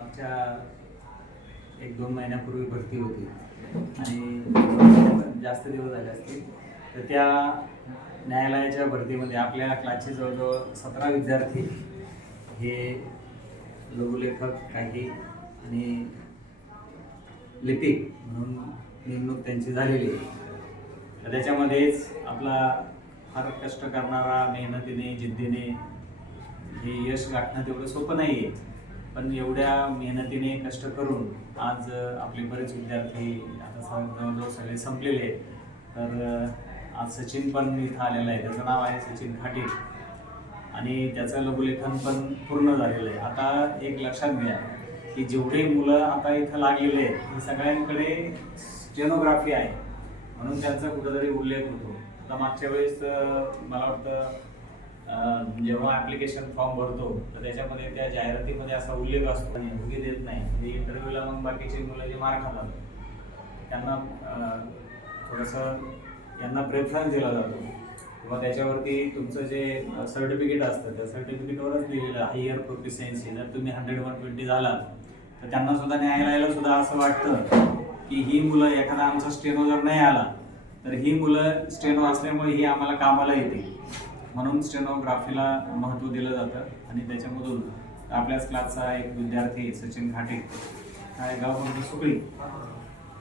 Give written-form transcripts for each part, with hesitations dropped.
आमच्या 1-2 महिन्यापूर्वी भरती होती आणि जास्त दिवस झाले असतील. तर त्या न्यायालयाच्या भरतीमध्ये आपल्या क्लासचे जवळजवळ 17 विद्यार्थी हे लघुलेखक काही आणि लिपिक म्हणून नेमणूक त्यांची झालेली आहे. तर त्याच्यामध्येच आपला फार कष्ट करणारा, मेहनतीने जिद्दीने हे यश गाठणं तेवढं सोपं नाही आहे. पण एवढ्या मेहनतीने कष्ट करून आज आपले बरेच विद्यार्थी आता जवळजवळ सगळे संपलेले आहेत. तर आज सचिन पण इथं आलेला आहे. त्याचं नाव आहे सचिन खाटे आणि त्याचं लघुलेखन पण पूर्ण झालेलं आहे. आता एक लक्षात घ्या की जेवढे मुलं आता इथं लागलेले आहेत हे सगळ्यांकडे स्टेनोग्राफी आहे, म्हणून त्यांचा कुठेतरी उल्लेख होतो. आता मागच्या वेळेस मला वाटतं जेव्हा ॲप्लिकेशन फॉर्म भरतो तर त्याच्यामध्ये त्या जाहिरातीमध्ये असा उल्लेख असतो आणि उगी देत नाही. म्हणजे इंटरव्ह्यूला मग बाकीचे मुलं जे मार्क खातात त्यांना थोडंसं यांना प्रेफरन्स दिला जातो किंवा त्याच्यावरती तुमचं जे सर्टिफिकेट असतं त्या सर्टिफिकेटवरच लिहिलेलं हायर प्रोफिशियन्सी. जर तुम्ही 100-120 झालात तर त्यांना सुद्धा न्यायालयाला सुद्धा असं वाटतं की ही मुलं, एखादा आमचा स्टेनो जर नाही आला तर ही मुलं स्टेनो असल्यामुळे ही आम्हाला कामाला येते, म्हणून स्टेनोग्राफीला महत्त्व दिलं जातं. आणि त्याच्यामधून आपल्याच क्लासचा एक विद्यार्थी सचिन घाटे हा गाव म्हणजे सुकळी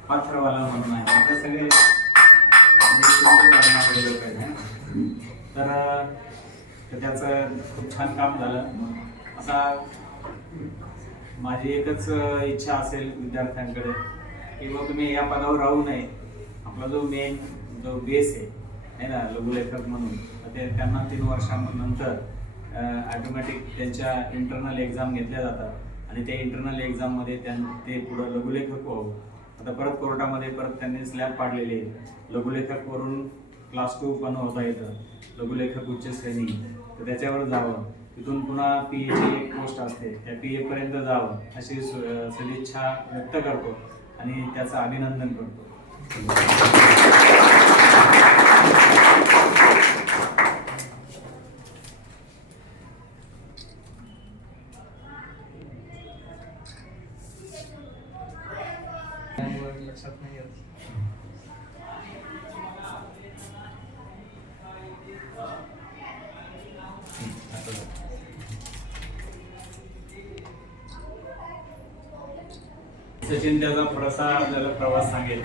पात्रवाला म्हणून आहे. आता सगळे तर त्याचं खूप छान काम झालं. आता माझी एकच इच्छा असेल विद्यार्थ्यांकडे की बाबा तुम्ही या पदावर राहू नये. आपला जो मेन जो बेस आहे ना लघुलेखक म्हणून, ते त्यांना 3 वर्षांनंतर ॲटोमॅटिक त्यांच्या इंटरनल एक्झाम घेतल्या जातात आणि त्या इंटरनल एक्झाममध्ये ते पुढं लघुलेखक व्हावं. आता परत कोर्टामध्ये त्यांनी स्लॅब पाडलेले लघुलेखकवरून क्लास 2 पण होता येतं, लघुलेखक उच्च श्रेणी. तर त्याच्यावर जावं, तिथून पुन्हा PA ची एक पोस्ट असते, त्या PA पर्यंत जावं अशी सदिच्छा व्यक्त करतो आणि त्याचं अभिनंदन करतो. लक्षात नाही येत. सचिन त्याचा आपल्याला प्रवास सांगेल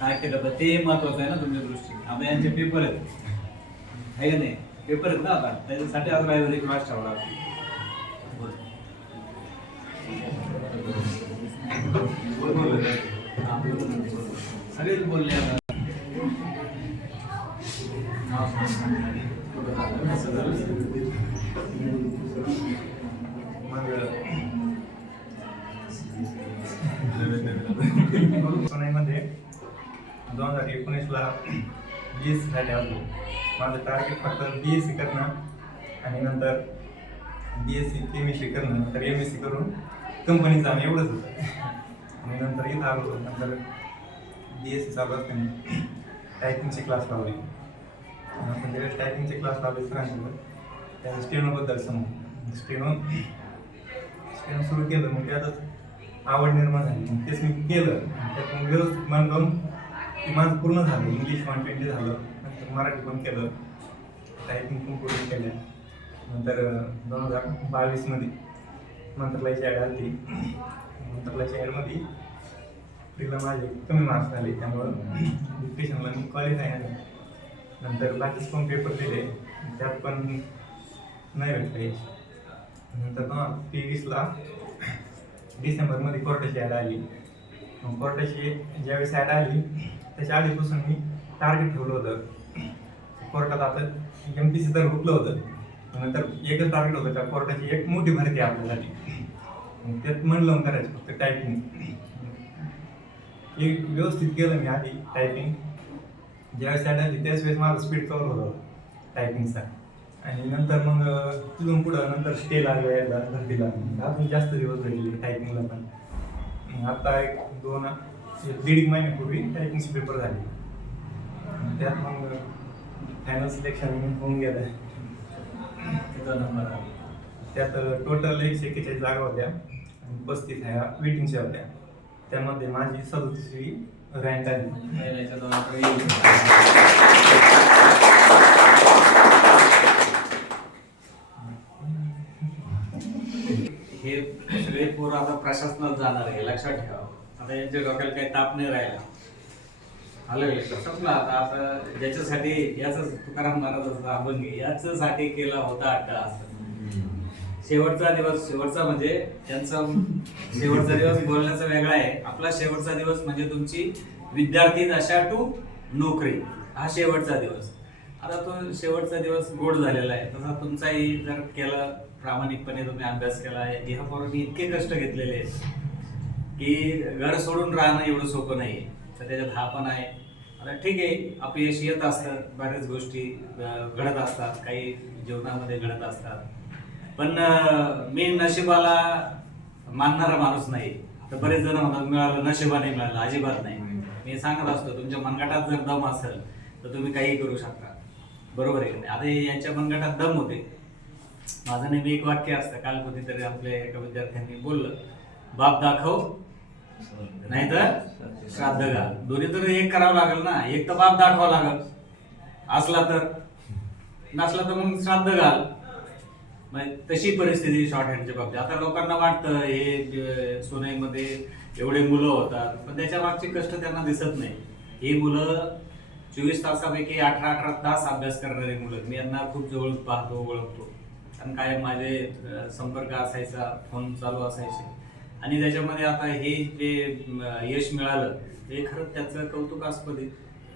काय केलं तर ते महत्वाचं आहे ना तुमच्या दृष्टीने. आता यांचे पेपर आहेत आहे का नाही, पेपर आहेत ना आता, त्याच्यासाठी आज लायब्ररी क्लास ठेवला. सगळेच बोलले आता पुण्यामध्ये 2019ला BSc साठी आलो. माझं टार्गेट फक्त BSc करणं आणि नंतर BSc केमिस्ट्री करणं, नंतर MSc करून कंपनीत जाणं एवढंच होतं. आणि नंतर इथं आलो. नंतर BSc चालू असताना टायपिंगचे क्लास लावले. नंतर ज्यावेळेस टायपिंगचे क्लास लावले सरांसोबत त्यावेळेस स्टेनोबद्दल स्टेनो सुरू केलं. मग त्यातच आवड निर्माण झाली. मग तेच मी केलं. त्यातून व्यवस्थित मन लावून ते माझं पूर्ण झालं. इंग्लिश 120 झालं, नंतर मराठी पण केलं, टायपिंग पण पूर्ण केलं. नंतर 2022मध्ये मंत्रालयाची ॲड आली. मंत्रालयाच्या ॲडमध्ये तिला माझे कमी मार्क्स झाले, त्यामुळं डिक्टेशनला मी क्वालिफाय झाले. नंतर बाकीचे पण पेपर दिले, त्यात पण नाही भेटले. नंतर 2023ला डिसेंबरमध्ये कोर्टाची ॲड आली. मग कोर्टाची ज्यावेळेस ॲड आली त्याच्या आधीपासून मी टार्गेट ठेवलं होतं कोर्टात. आता MPC तर हुकलं होतं, नंतर एकच टार्गेट होतं का कोर्टाची एक मोठी भरती आपल्यासाठी. त्यात मन लावून करायचं फक्त टायपिंग. एक व्यवस्थित केलं मी आधी टायपिंग. ज्यावेळेस ॲड आली त्याच वेळेस माझं स्पीड कवर होतं टायपिंगचा. आणि नंतर मग तिथून पुढं नंतर स्टे लागला यायला भरतीला, अजून जास्त दिवस भेटले टायपिंगला पण. आता एक 1.5 महिन्यापूर्वी टायपिंगचे पेपर झाले. त्यात मग फायनल सिलेक्शन होऊन गेलं. त्यात टोटल 141 जागा होत्या. 35 ह्या वेटिंगच्या होत्या. त्यामध्ये माझी 37वी रँक आली. पहिल्याच्या दोनाकडे येईल. हे सगळे पोरं आता प्रशासनात जाणार आहे, लक्षात ठेवा. आता यांच्या डोक्याला काही ताप नाही राहिला. आलं संपला आता ज्याच्यासाठी याच तुकाराम महाराजांचा अभंग याच्यासाठी केला होता अट्टहास. शेवटचा दिवस, शेवटचा म्हणजे त्यांचा शेवटचा दिवस बोलण्याचा वेगळा आहे. आपला शेवटचा दिवस म्हणजे तुमची विद्यार्थी दशा टू नोकरी, हा शेवटचा दिवस. आता तो शेवटचा दिवस गोड झालेला आहे. तसा तुमचाही जर केलं प्रामाणिकपणे, तुम्ही अभ्यास केला आहे, ह्या पोरांनी इतके कष्ट घेतलेले आहेत की घर सोडून राहणं एवढं सोपं नाहीये. तर त्याच्यात हा पण आहे. आता ठीक आहे, अपयश येत असतं, बऱ्याच गोष्टी घडत असतात, काही जीवनामध्ये घडत असतात. पण मी नशिबाला मानणारा माणूस नाही. तर बरेच जण म्हणतात मिळालं, नशिबाने मिळालं. अजिबात नाही. मी सांगत असतो, तुमच्या मनगटात जर दम असेल तर तुम्ही काही करू शकता. बरोबर आहे. आता यांच्या मनगटात दम होते. माझं नेहमी एक वाक्य असतं, काल कधीतरी आपल्या एका विद्यार्थ्यांनी बोललं, बाप दाखव नाही तर श्राद्ध घाल. दोन्ही तर एक करावं लागेल ना. एक तर बाप दाखवावं लागेल, असला तर, नसला तर मग श्राद्ध घाल. तशी परिस्थिती शॉर्ट हँडच्या बाबतीत. आता लोकांना वाटतं हे सोनईमध्ये एवढे मुलं होतात, पण त्याच्या मागचे कष्ट त्यांना दिसत नाही. ही मुलं 24 तासापैकी 18 तास अभ्यास करणारी मुलं. मी यांना खूप जवळ पाहतो, ओळखतो. कारण काय माझे संपर्क असायचा, फोन चालू असायचे. आणि त्याच्यामध्ये आता हे जे यश मिळालं हे खरंच त्याचं कौतुकास्पद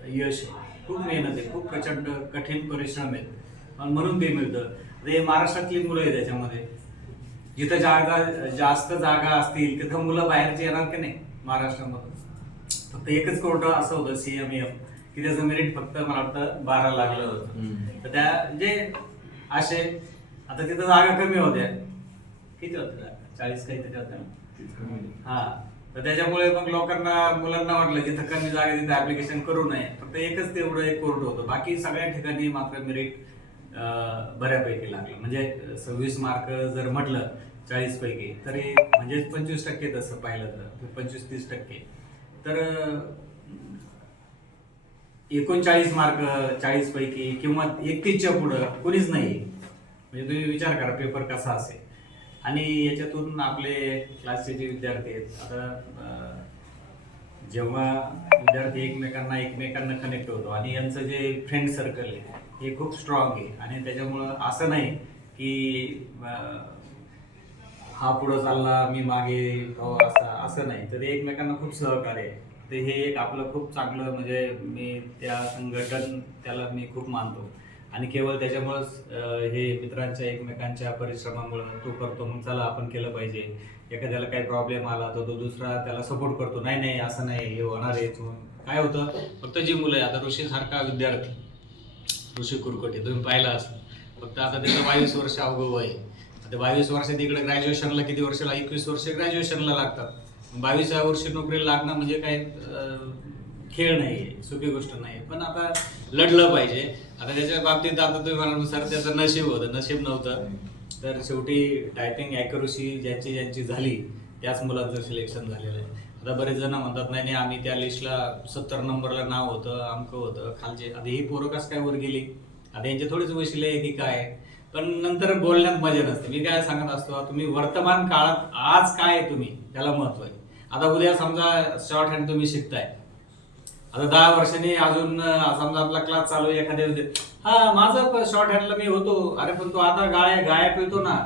यश आहे. खूप मेहनत आहे, खूप प्रचंड कठीण परिश्रम आहेत, म्हणून ते मिळतं. हे महाराष्ट्रातली मुलं आहे. त्याच्यामध्ये जिथं जास्त जागा असतील तिथं मुलं बाहेरची येणार की नाही. महाराष्ट्रामधून फक्त एकच कोर्ट असं होतं CMM की त्याचं मेरिट फक्त मला वाटतं 12 लागलं होतं. तर त्या जे असे आता तिथं जागा कमी होत्या. किती होत्या? 40 काहीतरी होत्या ना. हा, तर त्याच्यामुळे मग मुलांना वाटलं जिथं कमी जागा तिथं ऍप्लिकेशन करू नये. फक्त एकच तेवढं एक कोर्ट होतं. बाकी सगळ्या ठिकाणी मात्र मेरिट बऱ्यापैकी लागलं. म्हणजे 26 मार्क जर म्हटलं 40 पैकी, तरी म्हणजे 25% तसं पाहिलं तर 25-30%. तर 39 मार्क 40 पैकी किंवा 31च्या पुढं कोणीच नाही. म्हणजे तुम्ही विचार करा पेपर कसा असेल. आणि याच्यातून आपले क्लासचे जे विद्यार्थी आहेत, आता जेव्हा विद्यार्थी एकमेकांना कनेक्ट होतो आणि यांचं जे फ्रेंड सर्कल आहे हे खूप स्ट्रॉंग आहे. आणि त्याच्यामुळं असं नाही की हा पुढं चालला मी मागे हो असं नाही. तर ते एकमेकांना खूप सहकार्य आहे. ते हे एक आपलं खूप चांगलं, म्हणजे मी त्या संघटन त्याला मी खूप मानतो. आणि केवळ त्याच्यामुळंच हे मित्रांच्या एकमेकांच्या परिश्रमामुळं तो करतो, मग चला आपण केलं पाहिजे. एखाद्याला काही प्रॉब्लेम आला तर तो दुसरा त्याला सपोर्ट करतो, नाही असं नाही, हे होणार आहे. काय होतं, फक्त जी मुलं आहे, आता ऋषीसारखा विद्यार्थी, ऋषी कुरकोटे तुम्ही पाहिला असं, फक्त आता त्याचं 22 वर्ष अवघं वय आहे. आता 22 वर्षात इकडे ग्रॅज्युएशनला किती वर्षाला, 21 वर्ष ग्रॅज्युएशनला लागतात. 22व्या वर्षी नोकरीला लागणं म्हणजे काय खेळ नाही, सोपी गोष्ट नाही. पण आता लढलं पाहिजे. आता त्याच्या बाबतीत आता तुम्ही म्हणाल सर त्याचं नशीब होतं, नशीब नव्हतं. तर शेवटी टायपिंग ॲक्युरसी ज्यांची झाली त्याच मुलांचं सिलेक्शन झालेलं आहे. आता बरेच जण म्हणतात नाही आम्ही त्या लिस्टला 70 नंबरला नाव होतं, अमकं होतं खालचे. आता ही पोरं कसं काय वर गेली, आता यांचे थोडेच वशिले आहे की काय. पण नंतर बोलण्यात मजा नसते. मी काय सांगत असतो, तुम्ही वर्तमान काळात आज काय तुम्ही त्याला महत्व आहे. आता उद्या समजा शॉर्ट हँड तुम्ही शिकताय, आता 10 वर्षांनी अजून समजा आपला क्लास चालू आहे, एखाद्या हा माझं शॉर्ट हँडला मी होतो, अरे पण तो आता गाया पितो ना,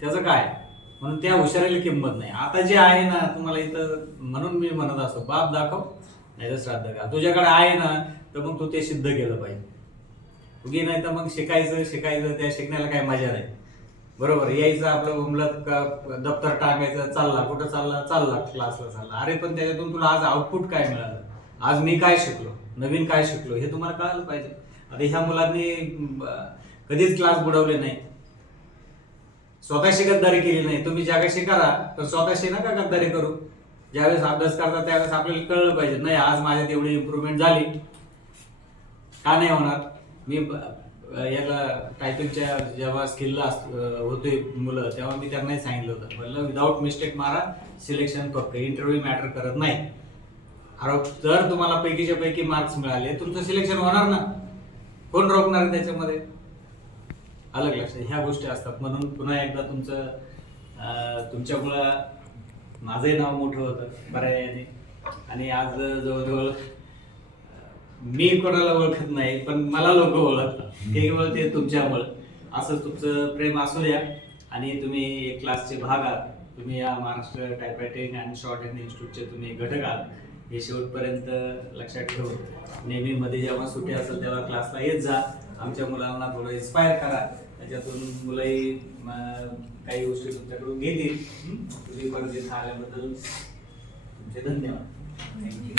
त्याचं काय. म्हणून त्या हुशारीला किंमत नाही. आता जे आहे ना तुम्हाला इथं, म्हणून मी म्हणत असतो बाप दाखव नाही तर श्राद्ध का. तुझ्याकडे आहे ना तर मग तू ते सिद्ध केलं पाहिजे. उगी नाही तर मग शिकायचं त्या शिकण्याला काही मजा नाही. बरोबर, यायचं आपलं उमलत दप्तर टाकायचं, कुठं चालला क्लासला चालला. अरे पण त्याच्यातून तुला आज आउटपुट काय मिळालं, आज मी काय शिकलो, नवीन काय शिकलो, हे तुम्हाला कळायला पाहिजे. आता ह्या मुलांनी कधीच क्लास बुडवले नाही, स्वतःशी गद्दारी केली नाही. तुम्ही जगाशी करा पण स्वतःशी नका गद्दारी करू. ज्यावेळेस अभ्यास करता त्यावेळेस आपल्याला कळलं पाहिजे, नाही आज माझ्यात एवढी इम्प्रूव्हमेंट झाली, का नाही होणार. मी याला टायपिंगच्या जेव्हा स्किलला होते मुलं, तेव्हा मी त्यांनाही सांगितलं होतं, म्हटलं विदाऊट मिस्टेक मारा, सिलेक्शन फक्त इंटरव्ह्यू मॅटर करत नाही. अरे जर तुम्हाला पैकीच्या पैकी मार्क्स मिळाले, तुमचं सिलेक्शन होणार ना, कोण रोखणार त्याच्यामध्ये? अलग लक्षात ह्या गोष्टी असतात. म्हणून पुन्हा एकदा तुमच्यामुळं माझंही नाव मोठं होतं बऱ्याने, आणि आज जवळजवळ मी कोणाला ओळखत नाही, पण मला लोक ओळखतात, केवळ ते तुमच्यामुळं. असं तुमचं प्रेम असू द्या, आणि तुम्ही एक क्लासचे भाग आहात. तुम्ही या Maharashtra typewriting and shorthand इन्स्टिट्यूटचे तुम्ही घटक आहात, हे शेवटपर्यंत लक्षात ठेवून नेहमी मध्ये जेव्हा सुट्टी असेल तेव्हा क्लासला येत जा. आमच्या मुलांना थोडं इन्स्पायर करा, त्याच्यातून मुलंही काही गोष्टी तुमच्याकडून घेतील. तुम्ही परत इथं आल्याबद्दल तुमचे धन्यवाद. थँक्यू.